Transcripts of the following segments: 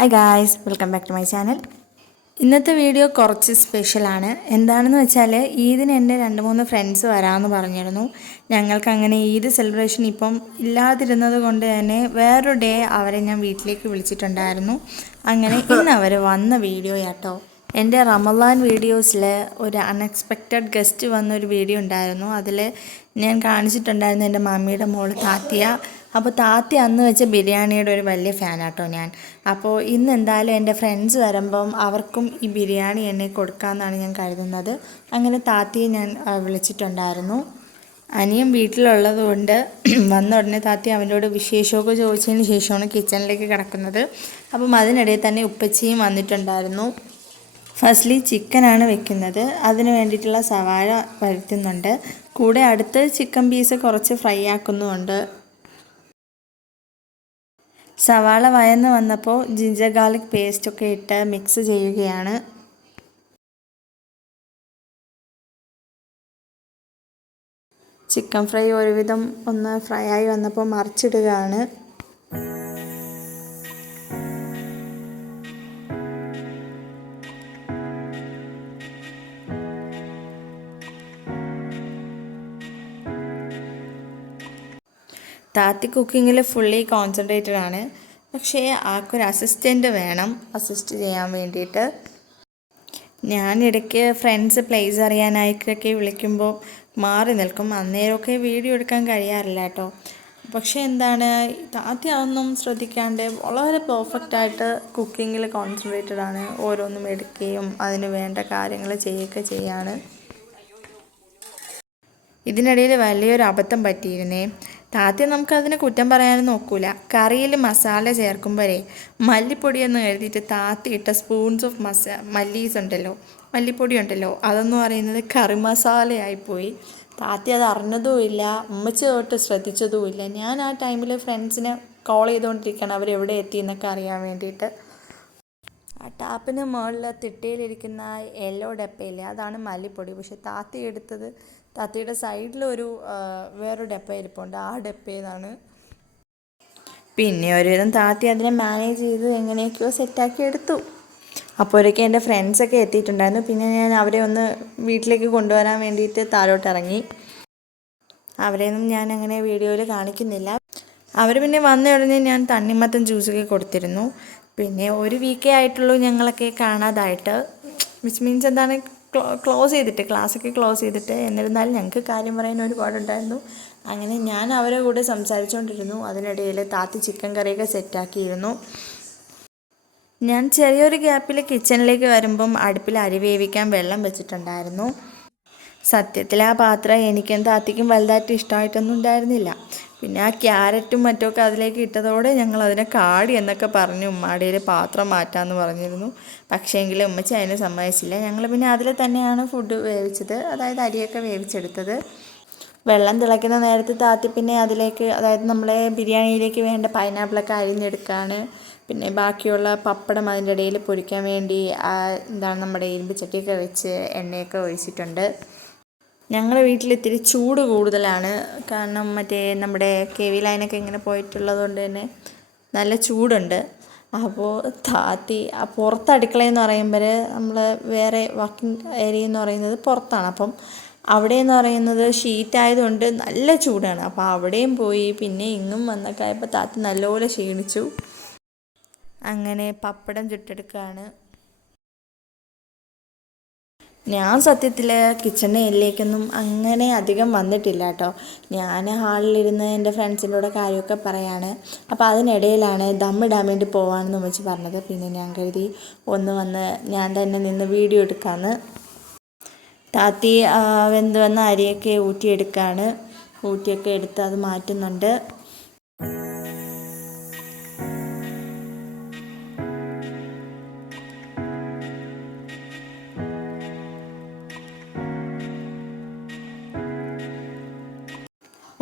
Hi guys welcome back to my channel ഇന്നത്തെ video കുറച്ച് സ്പെഷ്യലാണ് എന്താണെന്ന് വെച്ചാൽ ഈദിന് എന്റെ രണ്ട് മൂന്ന് ഫ്രണ്ട്സ് വരാമെന്ന് പറഞ്ഞിരുന്നു. ഞങ്ങൾക്ക് അങ്ങനെ ഈദ് സെലിബ്രേഷൻ ഇപ്പം ഇല്ലാതിരുന്നത് കൊണ്ട് തന്നെ വേറൊരു ഡേ അവരെ ഞാൻ വീട്ടിലേക്ക് വിളിച്ചിട്ടുണ്ടായിരുന്നു. അങ്ങനെ ഇന്ന് അവർ വന്ന വീഡിയോ കേട്ടോ എന്റെ റമലാൻ വീഡിയോസിൽ ഒരു അൺഎക്സ്പെക്റ്റഡ് ഗസ്റ്റ് വന്നൊരു വീഡിയോ ഉണ്ടായിരുന്നു. അതിൽ ഞാൻ കാണിച്ചിട്ടുണ്ടായിരുന്നു എന്റെ മമ്മിയുടെ മോൾ താത്തിയ. അപ്പോൾ താത്തി അന്ന് വെച്ച ബിരിയാണിയുടെ ഒരു വലിയ ഫാനാട്ടോ ഞാൻ. അപ്പോൾ ഇന്ന് എന്തായാലും എന്റെ ഫ്രണ്ട്സ് വരുമ്പം അവർക്കും ഈ ബിരിയാണി എന്നെ കൊടുക്കാമെന്നാണ് ഞാൻ കരുതുന്നത്. അങ്ങനെ താത്തിയെ ഞാൻ വിളിച്ചിട്ടുണ്ടായിരുന്നു. അനിയൻ വീട്ടിലുള്ളത് കൊണ്ട് വന്ന ഉടനെ താത്തി അവനോട് വിശേഷമൊക്കെ ചോദിച്ചതിന് ശേഷമാണ് കിച്ചണിലേക്ക് കിടക്കുന്നത്. അപ്പം അതിനിടയിൽ തന്നെ ഉപ്പച്ചിയും വന്നിട്ടുണ്ടായിരുന്നു. ഫസ്റ്റ്ലി ചിക്കനാണ് വെക്കുന്നത്. അതിന് വേണ്ടിയിട്ടുള്ള സവാഴ വരുത്തുന്നുണ്ട് കൂടെ അടുത്ത് ചിക്കൻ പീസ് കുറച്ച് ഫ്രൈ ആക്കുന്നുമുണ്ട്. സവാള വയന്ന് വന്നപ്പോൾ ജിഞ്ചർ ഗാർലിക് പേസ്റ്റൊക്കെ ഇട്ട് മിക്സ് ചെയ്യുകയാണ്. ചിക്കൻ ഫ്രൈ ഒരുവിധം ഒന്ന് ഫ്രൈ ആയി വന്നപ്പോൾ മറിച്ചിടുകയാണ്. താത്തി കുക്കിങ്ങിൽ ഫുള്ളി കോൺസെൻട്രേറ്റഡ് ആണ്. പക്ഷേ ആൾക്കൊരു അസിസ്റ്റന്റ് വേണം. അസിസ്റ്റ് ചെയ്യാൻ വേണ്ടിയിട്ട്. ഞാൻ ഇടയ്ക്ക് ഫ്രണ്ട്സ് പ്ലേസ് അറിയാനായിട്ടൊക്കെ വിളിക്കുമ്പോൾ മാറി നിൽക്കും. അന്നേരമൊക്കെ വീഡിയോ എടുക്കാൻ കഴിയാറില്ല കേട്ടോ. പക്ഷേ എന്താണ്? താത്തി അതൊന്നും ശ്രദ്ധിക്കാണ്ട് വളരെ പെർഫെക്റ്റ് ആയിട്ട് കുക്കിങ്ങിൽ കോൺസെൻട്രേറ്റഡ് ആണ്. ഓരോന്നും എടുക്കുകയും അതിന് വേണ്ട കാര്യങ്ങൾ ചെയ്യുകയൊക്കെ ചെയ്യാണ്. ഇതിനിടയിൽ വലിയൊരു അബദ്ധം പറ്റിയിരുന്നേ. താത്തി നമുക്കതിനെ കുറ്റം പറയാനും നോക്കൂല. കറിയിൽ മസാല ചേർക്കുമ്പോഴേ മല്ലിപ്പൊടി എന്ന് എഴുതിയിട്ട് താത്തി ഇട്ട സ്പൂൺസ് ഓഫ് മസാ മല്ലീസ് ഉണ്ടല്ലോ മല്ലിപ്പൊടി ഉണ്ടല്ലോ അതെന്ന് പറയുന്നത് കറി മസാലയായിപ്പോയി താത്തി അത് അറിഞ്ഞതുമില്ല അമ്മച്ച തൊട്ട് ശ്രദ്ധിച്ചതുമില്ല ഞാൻ ആ ടൈമിൽ ഫ്രണ്ട്സിനെ കോൾ ചെയ്തുകൊണ്ടിരിക്കുകയാണ് അവരെവിടെ എത്തി എന്നൊക്കെ അറിയാൻ വേണ്ടിയിട്ട്. ആ ടാപ്പിന് മുകളിൽ തിട്ടയിലിരിക്കുന്ന യെല്ലോ ഡപ്പയില്ലേ അതാണ് മല്ലിപ്പൊടി. പക്ഷെ താത്തി എടുത്തത് താത്തിയുടെ സൈഡിലൊരു വേറൊരു ഡെപ്പ ഇരിപ്പുണ്ട്. ആ ഡപ്പയിലാണ് പിന്നെ ഒരുവിധം താത്തി അതിനെ മാനേജ് ചെയ്ത് എങ്ങനെയൊക്കെയോ സെറ്റാക്കി എടുത്തു. അപ്പോഴൊക്കെ എന്റെ ഫ്രണ്ട്സൊക്കെ എത്തിയിട്ടുണ്ടായിരുന്നു. പിന്നെ ഞാൻ അവരെ ഒന്ന് വീട്ടിലേക്ക് കൊണ്ടുവരാൻ വേണ്ടിയിട്ട് താഴോട്ട് ഇറങ്ങി. അവരെയൊന്നും ഞാൻ അങ്ങനെ വീഡിയോയിൽ കാണിക്കുന്നില്ല. അവർ പിന്നെ വന്ന ഉടനെ ഞാൻ തണ്ണിമത്തം ജ്യൂസൊക്കെ കൊടുത്തിരുന്നു. പിന്നെ ഒരു വീക്കേ ആയിട്ടുള്ളൂ ഞങ്ങളൊക്കെ കാണാതായിട്ട്. വിച്ച് മീൻസ് എന്താണ്? ക്ലോസ് ചെയ്തിട്ട് ക്ലാസ്സൊക്കെ ക്ലോസ് ചെയ്തിട്ട് എന്നിരുന്നാലും ഞങ്ങൾക്ക് കാര്യം പറയാൻ ഒരുപാടുണ്ടായിരുന്നു. അങ്ങനെ ഞാൻ അവരെ കൂടെ സംസാരിച്ചുകൊണ്ടിരുന്നു അതിനിടയിൽ താത്തി ചിക്കൻ കറിയൊക്കെ സെറ്റാക്കിയിരുന്നു ഞാൻ ചെറിയൊരു ഗ്യാപ്പിൽ കിച്ചണിലേക്ക് വരുമ്പം അടുപ്പിൽ അരി വേവിക്കാൻ വെള്ളം വെച്ചിട്ടുണ്ടായിരുന്നു. സത്യത്തിൽ ആ പാത്രം എനിക്കും താത്തിക്കും വലുതായിട്ട് ഇഷ്ടമായിട്ടൊന്നും ഉണ്ടായിരുന്നില്ല. പിന്നെ ആ ക്യാരറ്റും മറ്റൊക്കെ അതിലേക്ക് ഇട്ടതോടെ ഞങ്ങൾ അതിനെ കാടി എന്നൊക്കെ പറഞ്ഞു. ഉമ്മാടിയിൽ പാത്രം മാറ്റാമെന്ന് പറഞ്ഞിരുന്നു. പക്ഷേങ്കിൽ ഉമ്മച്ചി അതിനെ സമ്മതിച്ചില്ല. ഞങ്ങൾ പിന്നെ അതിൽ തന്നെയാണ് ഫുഡ് വേവിച്ചത്. അതായത് അരിയൊക്കെ വേവിച്ചെടുത്തത്. വെള്ളം തിളയ്ക്കുന്ന നേരത്തെ താത്തി പിന്നെ അതിലേക്ക് അതായത് നമ്മളെ ബിരിയാണിയിലേക്ക് വേണ്ട പൈനാപ്പിളൊക്കെ അരിഞ്ഞെടുക്കുകയാണ് പിന്നെ ബാക്കിയുള്ള പപ്പടം അതിന്റെ ഇടയിൽ പൊരിക്കാൻ വേണ്ടി എന്താണ് നമ്മുടെ ഇരുമ്പ് ചട്ടിയൊക്കെ വെച്ച് എണ്ണയൊക്കെ ഒഴിച്ചിട്ടുണ്ട്. ഞങ്ങളുടെ വീട്ടിൽ ഇത്തിരി ചൂട് കൂടുതലാണ്. കാരണം മറ്റേ നമ്മുടെ കെ വി ലൈനൊക്കെ ഇങ്ങനെ പോയിട്ടുള്ളത് കൊണ്ട് തന്നെ നല്ല ചൂടുണ്ട്. അപ്പോൾ താത്തി പുറത്ത് അടുക്കളയെന്ന് പറയുമ്പോൾ നമ്മൾ വേറെ വർക്കിംഗ് ഏരിയ എന്ന് പറയുന്നത് പുറത്താണ്. അപ്പം അവിടെ എന്ന് പറയുന്നത് ഷീറ്റായതുകൊണ്ട് നല്ല ചൂടാണ്. അപ്പോൾ അവിടെയും പോയി പിന്നെ ഇങ്ങും വന്നൊക്കെ ആയപ്പോൾ താത്തി നല്ലപോലെ ക്ഷീണിച്ചു. അങ്ങനെ പപ്പടം ചുട്ടെടുക്കുകയാണ് ഞാൻ സത്യത്തിൽ കിച്ചണിന്റെ ഏരിയയിലേക്കൊന്നും അങ്ങനെ അധികം വന്നിട്ടില്ല കേട്ടോ ഞാൻ ഹാളിലിരുന്ന് എന്റെ ഫ്രണ്ട്സിന്റെ കാര്യമൊക്കെ പറയാണ്. അപ്പോൾ അതിനിടയിലാണ് ദമ്മിടാൻ വേണ്ടി പോകാമെന്ന് വെച്ച് പറഞ്ഞത്. പിന്നെ ഞാൻ കരുതി ഒന്ന് വന്ന് ഞാൻ തന്നെ നിന്ന് വീഡിയോ എടുക്കാമെന്ന് താത്തി വെന്ത് വന്ന അരിയൊക്കെ ഊറ്റിയെടുക്കുകയാണ് ഊറ്റിയൊക്കെ എടുത്ത് അത് മാറ്റുന്നുണ്ട്.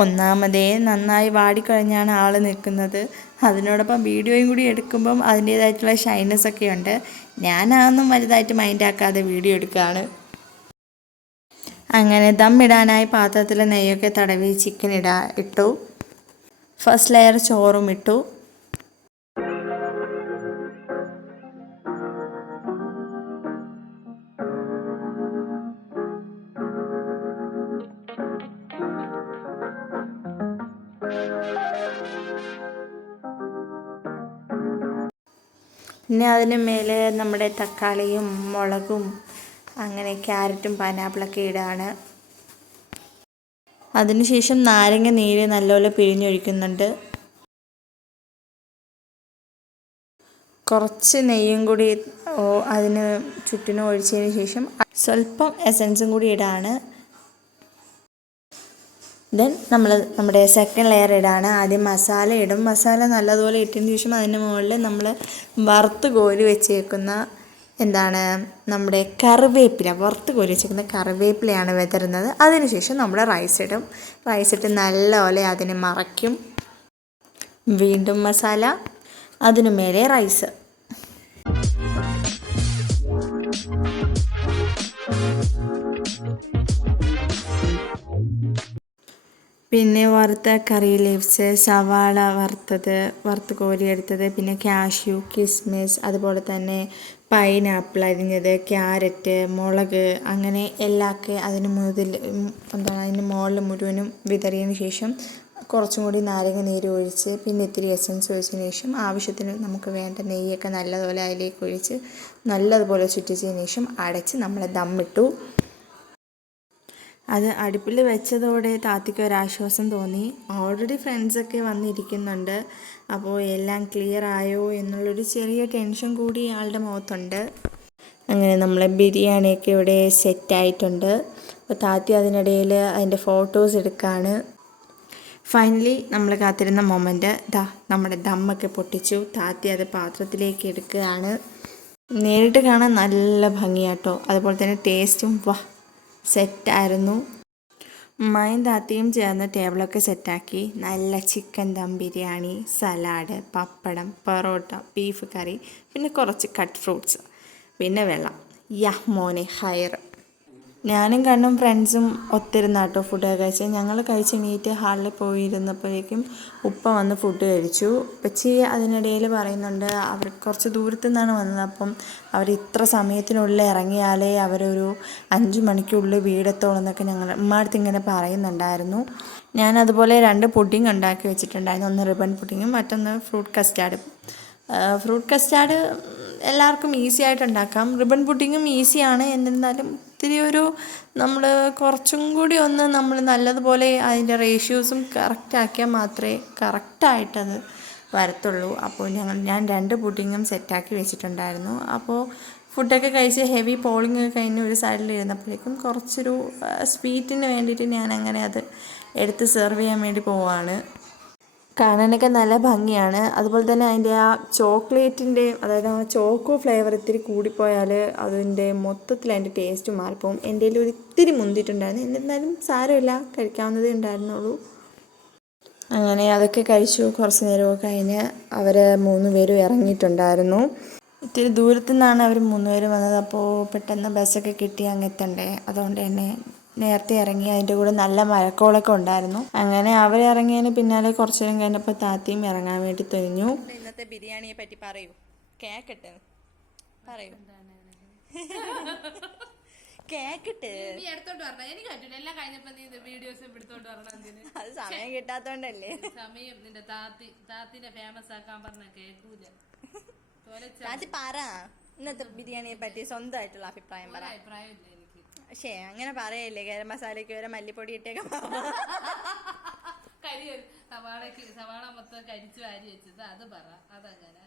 ഒന്നാമതേ നന്നായി വാടിക്കഴിഞ്ഞാണ് ആൾ നിൽക്കുന്നത്. അതിനോടൊപ്പം വീഡിയോയും കൂടി എടുക്കുമ്പം അതിന്റേതായിട്ടുള്ള ഷൈനസ് ഒക്കെ ഉണ്ട് ഞാൻ വലുതായിട്ട് മൈൻഡാക്കാതെ വീഡിയോ എടുക്കുകയാണ്. അങ്ങനെ ദം ഇടാനായി പാത്രത്തിൽ നെയ്യൊക്കെ തടവി ചിക്കൻ ഇടാ ഇട്ടു. ഫസ്റ്റ് ലെയർ ചോറും ഇട്ടു. പിന്നെ അതിന് മേലെ നമ്മുടെ തക്കാളിയും മുളകും അങ്ങനെ ക്യാരറ്റും പൈനാപ്പിളൊക്കെ ഇടാണ്. അതിനുശേഷം നാരങ്ങ നീര് നല്ലപോലെ പിഴിഞ്ഞൊഴിക്കുന്നുണ്ട്. കുറച്ച് നെയ്യും കൂടി അതിന് ചുറ്റിനും ഒഴിച്ചതിന് ശേഷം സ്വല്പം എസൻസും കൂടി ഇടാണ്. ദെൻ നമ്മൾ നമ്മുടെ സെക്കൻഡ് ലെയർ ഇടാണ്. ആദ്യം മസാല ഇടും. മസാല നല്ലതുപോലെ ഇട്ടതിന് ശേഷം അതിന് മുകളിൽ നമ്മൾ വറുത്ത് കോരി വെച്ചേക്കുന്ന എന്താണ്? നമ്മുടെ കറിവേപ്പില വറുത്ത് കോരി വെച്ചേക്കുന്ന കറിവേപ്പിലയാണ് വിതറുന്നത്. അതിനുശേഷം നമ്മൾ റൈസ് ഇടും. റൈസ് ഇട്ട് നല്ലപോലെ അതിനെ മറയ്ക്കും. വീണ്ടും മസാല അതിനു മേലെ റൈസ് പിന്നെ വറുത്ത കറി ലീവ്സ് സവാള വറുത്തത് വറുത്ത് കോരിയെടുത്തത് പിന്നെ കാഷ്യൂ കിസ്മിസ് അതുപോലെ തന്നെ പൈനാപ്പിൾ അരിഞ്ഞത് ക്യാരറ്റ് മുളക് അങ്ങനെ എല്ലാമൊക്കെ അതിന് മുതിൽ എന്താണ് അതിന് മുകളിൽ മുഴുവനും വിതറിയതിന് ശേഷം കുറച്ചും കൂടി നാരങ്ങ നീര് ഒഴിച്ച് പിന്നെ ഇത്തിരി എസൻസ് ഒഴിച്ചതിന് ശേഷം ആവശ്യത്തിന് നമുക്ക് വേണ്ട നെയ്യൊക്കെ നല്ലതുപോലെ അതിലേക്ക് ഒഴിച്ച് നല്ലതുപോലെ ചുറ്റിച്ചതിന് ശേഷം അടച്ച് നമ്മൾ ദമ്മിട്ടു അത് അടുപ്പിൽ വെച്ചതോടെ താത്തിക്ക് ഒരാശ്വാസം തോന്നി. ഓൾറെഡി ഫ്രണ്ട്സൊക്കെ വന്നിരിക്കുന്നുണ്ട്. അപ്പോൾ എല്ലാം ക്ലിയർ ആയോ എന്നുള്ളൊരു ചെറിയ ടെൻഷൻ കൂടി ആളുടെ മുഖത്തുണ്ട്. അങ്ങനെ നമ്മളെ ബിരിയാണിയൊക്കെ ഇവിടെ സെറ്റായിട്ടുണ്ട് അപ്പോൾ താത്തി അതിനിടയിൽ അതിന്റെ ഫോട്ടോസ് എടുക്കുകയാണ് ഫൈനലി നമ്മൾ കാത്തിരുന്ന മൊമെന്റ് ദാ നമ്മുടെ ദമ്മൊക്കെ പൊട്ടിച്ചു. താത്തി അത് പാത്രത്തിലേക്ക് എടുക്കുകയാണ്. നേരിട്ട് കാണാൻ നല്ല ഭംഗിയാട്ടോ. അതുപോലെ തന്നെ ടേസ്റ്റും വാ സെറ്റായിരുന്നു. ഉമ്മായും താത്തയും ചേർന്ന് ടേബിളൊക്കെ സെറ്റാക്കി. നല്ല chicken dum biryani salad pappadam parotta beef curry പിന്നെ കുറച്ച് കട്ട് ഫ്രൂട്ട്സ്. പിന്നെ വെള്ളം. യാ മോനെ ഹയർ ഞാനും കണ്ണും ഫ്രണ്ട്സും ഒത്തിരുന്ന കേട്ടോ ഫുഡ് കഴിച്ചത്. ഞങ്ങൾ കഴിച്ച് എണീറ്റ് ഹാളിൽ പോയിരുന്നപ്പോഴേക്കും ഉപ്പ വന്ന് ഫുഡ് കഴിച്ചു. ഉപ്പച്ചി അതിനിടയിൽ പറയുന്നുണ്ട് അവർ കുറച്ച് ദൂരത്തു നിന്നാണ് വന്നത്. അപ്പം അവർ ഇത്ര സമയത്തിനുള്ളിൽ ഇറങ്ങിയാലേ അവരൊരു അഞ്ച് മണിക്കുള്ളിൽ വീടെത്തോളം എന്നൊക്കെ ഞങ്ങൾ ഉമ്മാടുത്ത് ഇങ്ങനെ പറയുന്നുണ്ടായിരുന്നു. ഞാൻ അതുപോലെ രണ്ട് പുഡിങ് ഉണ്ടാക്കി വെച്ചിട്ടുണ്ടായിരുന്നു. ഒന്ന് റിബൺ പുഡിങ്ങും മറ്റൊന്ന് ഫ്രൂട്ട് കസ്റ്റാർഡും ഫ്രൂട്ട് കസ്റ്റാർഡ് എല്ലാവർക്കും ഈസി ആയിട്ട് ഉണ്ടാക്കാം റിബൺ പുഡിങ്ങും ഈസിയാണ്. എന്നിരുന്നാലും ഒത്തിരി ഒരു നമ്മൾ കുറച്ചും കൂടി ഒന്ന് നമ്മൾ നല്ലതുപോലെ അതിന്റെ റേഷ്യൂസും കറക്റ്റാക്കിയാൽ മാത്രമേ കറക്റ്റായിട്ടത് വരത്തുള്ളൂ. അപ്പോൾ ഞങ്ങൾ ഞാൻ രണ്ട് പുഡിങ്ങും സെറ്റാക്കി വെച്ചിട്ടുണ്ടായിരുന്നു. അപ്പോൾ ഫുഡൊക്കെ കഴിച്ച് ഹെവി പോളിംഗ് ഒക്കെ കഴിഞ്ഞ് ഒരു സൈഡിൽ ഇരുന്നപ്പോഴേക്കും കുറച്ചൊരു സ്വീറ്റിന് വേണ്ടിയിട്ട് ഞാൻ അങ്ങനെ അത് എടുത്ത് സെർവ് ചെയ്യാൻ വേണ്ടി പോവാണ്. കാണാനൊക്കെ നല്ല ഭംഗിയാണ്. അതുപോലെ തന്നെ അതിന്റെ ആ ചോക്ലേറ്റിന്റെ അതായത് ആ ചോക്കോ ഫ്ലേവർ ഇത്തിരി കൂടിപ്പോയാൽ അതിന്റെ മൊത്തത്തിൽ അതിന്റെ ടേസ്റ്റ് മാറിപ്പോവും എന്റെ ഒരു ഇത്തിരി മുന്തിയിട്ടുണ്ടായിരുന്നു എന്നിരുന്നാലും സാരമില്ല കഴിക്കാവുന്നതേ ഉണ്ടായിരുന്നുള്ളൂ. അങ്ങനെ അതൊക്കെ കഴിച്ചു. കുറച്ച് നേരമൊക്കെ കഴിഞ്ഞ് അവർ മൂന്ന് പേരും ഇറങ്ങിയിട്ടുണ്ടായിരുന്നു. ഇത്തിരി ദൂരത്തു നിന്നാണ് അവർ മൂന്ന് പേര് വന്നത്. അപ്പോൾ പെട്ടെന്ന് ബസ്സൊക്കെ കിട്ടി അങ്ങ് എത്തണ്ടേ? അതുകൊണ്ട് തന്നെ നേരത്തെ ഇറങ്ങി അതിന്റെ കൂടെ നല്ല മഴക്കോളൊക്കെ ഉണ്ടായിരുന്നു. അങ്ങനെ അവർ ഇറങ്ങിയതിന് പിന്നാലെ കുറച്ചു നേരം കഴിഞ്ഞപ്പോൾ താത്തിയും ഇറങ്ങാൻ വേണ്ടി തെളിഞ്ഞു. ഇന്നത്തെ ബിരിയാണിയെ പറ്റി പറയൂ. കേക്കട്ട്? പറയൂ. കേക്കിട്ട്? അത് സമയം കിട്ടാത്തോണ്ടല്ലേ? സമയം നിന്റെ താത്തി താത്തിനെ ഫേമസ് ആക്കാൻ പറഞ്ഞ കേക്കൂല. താത്തി പറ. ഇന്നത്തെ ബിരിയാണിയെ പറ്റി സ്വന്തമായിട്ടുള്ള അഭിപ്രായം പറ. എനിക്ക് പക്ഷേ അങ്ങനെ പറയല്ലേ ഗരം മസാലയ്ക്ക് വരെ മല്ലിപ്പൊടി ഇട്ടേക്ക കരി സവാളക്ക് സവാള മൊത്തം കരിച്ചു വാരി വെച്ചത് അത് പറ അതങ്ങനെ.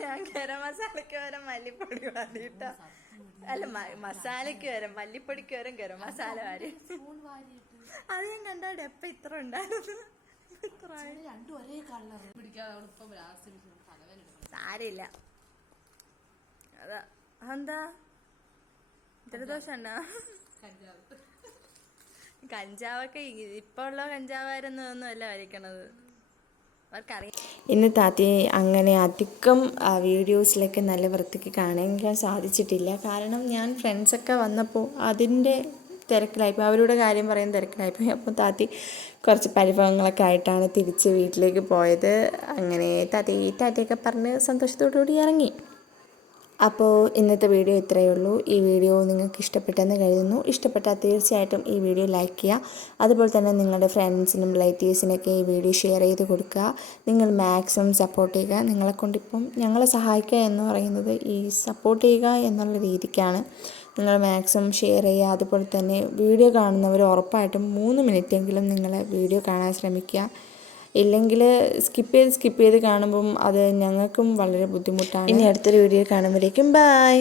ഞാൻ ഗരം മസാലയ്ക്ക് വരെ മല്ലിപ്പൊടി വാരിയിട്ട അല്ല മസാലയ്ക്ക് വരെ മല്ലിപ്പൊടിക്ക് വരെ ഗരം മസാല വാരി അത് ഞാൻ കണ്ട എപ്പ ഇത്ര ഉണ്ടായിരുന്നു. ഒരേ കളർ പിടിക്കാതെ സാരില്ല അതാ എന്താ ജലദോഷം എന്നാ കഞ്ചാവ് കഞ്ചാവൊക്കെ ഇപ്പൊ ഉള്ള കഞ്ചാവായിരുന്നു ഒന്നുമല്ല വരയ്ക്കണത്. ഇന്ന് താത്തി അങ്ങനെ അധികം വീഡിയോസിലൊക്കെ നല്ല വൃത്തിക്ക് കാണിക്കാൻ സാധിച്ചിട്ടില്ല. കാരണം ഞാൻ ഫ്രണ്ട്സൊക്കെ വന്നപ്പോൾ അതിന്റെ തിരക്കിലായിപ്പോയി അവരുടെ കാര്യം പറയാൻ തിരക്കിലായിപ്പോയി അപ്പോൾ താത്തി കുറച്ച് പരിഭവങ്ങളൊക്കെ ആയിട്ടാണ് തിരിച്ച് വീട്ടിലേക്ക് പോയത്. അങ്ങനെ താത്തി താത്തിയൊക്കെ പറഞ്ഞ് സന്തോഷത്തോടു കൂടി ഇറങ്ങി. അപ്പോൾ ഇന്നത്തെ വീഡിയോ ഇത്രയേ ഉള്ളൂ. ഈ വീഡിയോ നിങ്ങൾക്ക് ഇഷ്ടപ്പെട്ടെന്ന് കരുതുന്നു. ഇഷ്ടപ്പെട്ടാൽ തീർച്ചയായിട്ടും ഈ വീഡിയോ ലൈക്ക് ചെയ്യുക. അതുപോലെ തന്നെ നിങ്ങളുടെ ഫ്രണ്ട്സിനും റിലേറ്റീവ്സിനൊക്കെ ഈ വീഡിയോ ഷെയർ ചെയ്ത് കൊടുക്കുക. നിങ്ങൾ മാക്സിമം സപ്പോർട്ട് ചെയ്യുക. നിങ്ങളെ കൊണ്ടിപ്പം ഞങ്ങളെ സഹായിക്കുക എന്ന് പറയുന്നത് ഈ സപ്പോർട്ട് ചെയ്യുക എന്നുള്ള രീതിക്കാണ്. നിങ്ങൾ മാക്സിമം ഷെയർ ചെയ്യുക. അതുപോലെ തന്നെ വീഡിയോ കാണുന്നവർ ഉറപ്പായിട്ടും മൂന്ന് മിനിറ്റെങ്കിലും നിങ്ങൾ വീഡിയോ കാണാൻ ശ്രമിക്കുക. ഇല്ലെങ്കിൽ സ്കിപ്പ് ചെയ്ത് സ്കിപ്പ് ചെയ്ത് കാണുമ്പം അത് ഞങ്ങൾക്കും വളരെ ബുദ്ധിമുട്ടാണ്. ഇനി അടുത്തൊരു വീഡിയോ കാണുമ്പോഴേക്കും ബൈ